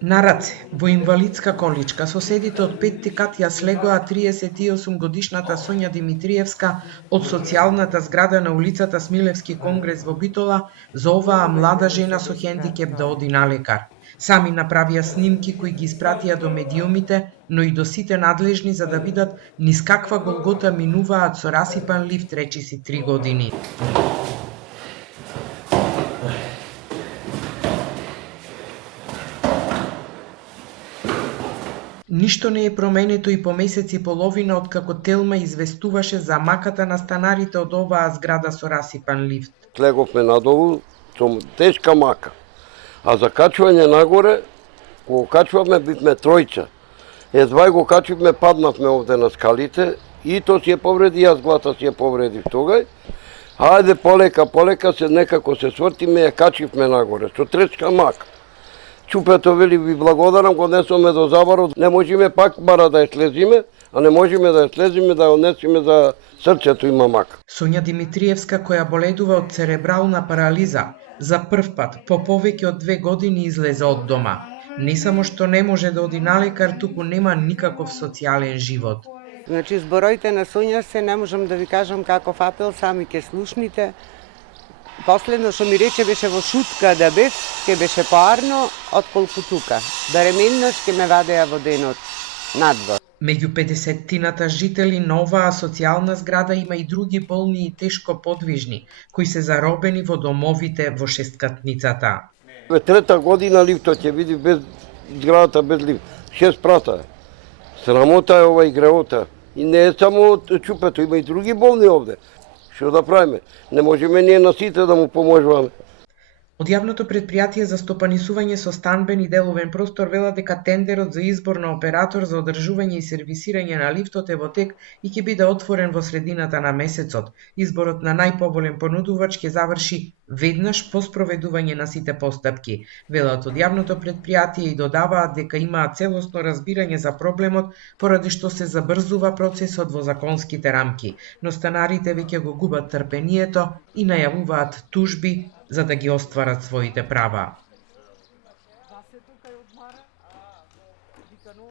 На раце, во инвалидска количка, соседите од 5 кат ја слегоа 38-годишната Сонја Димитриевска од социјалната зграда на улицата Смилевски конгрес во Битола за оваа млада жена со хендикеп да оди на лекар. Сами направија снимки кои ги испратија до медиумите, но и до сите надлежни за да видат низ каква голгота минуваат со расипан лифт речиси 3 години. Ништо не е променето и по месец и половина откако Телма известуваше за маката на станарите од оваа зграда со расипан лифт. Слеговме надолу со тешка мака. А за качување нагоре, кога качуваме бивме тројца. Едва го качувме, паднавме овде на скалите, и то си ја повреди, јас глата си ја повредив тогај. Хајде полека се некако се свртиме, ја качивме нагоре со тешка мака. Чупето вели ви благодарам, го несоме до Заварот, не можеме пак бара да ја слезиме, а не можеме да ја слезиме да ја однесеме за срцето има мак. Сонја Димитриевска, која боледува од церебрална парализа, за прв пат по повеќе од 2 години излезе од дома. Не само што не може да оди на лекар, туку нема никаков социјален живот. Значи, збороите на Сонја се не можам да ви кажам каков апел, сами ке слушните. Последно што ми рече беше во шутка да бев, ке беше поарно, отколку тука. Барем еднаш ке ме вадеа во денот надвор. Меѓу 50-тината жители на оваа социјална зграда има и други болни и тешко подвижни, кои се заробени во домовите во шесткатницата. Трета година лифтот ќе види без зградата без лифт. 6 прата. Срамота е ова и греота. И не е само чупето, има и други болни овде. Што да правиме? Не можеме ние на сите да му поможуваме. Од јавното предпријатие за стопанисување со станбен и деловен простор вела дека тендерот за избор на оператор за одржување и сервисирање на лифтот е во тек и ќе биде отворен во средината на месецот. Изборот на најповолен понудувач ќе заврши веднаш по спроведување на сите постапки. Велат од јавното предпријатие и додаваат дека имаат целосно разбирање за проблемот, поради што се забрзува процесот во законските рамки, но станарите веќе го губат трпението и најавуваат тужби за да ги остварат своите права.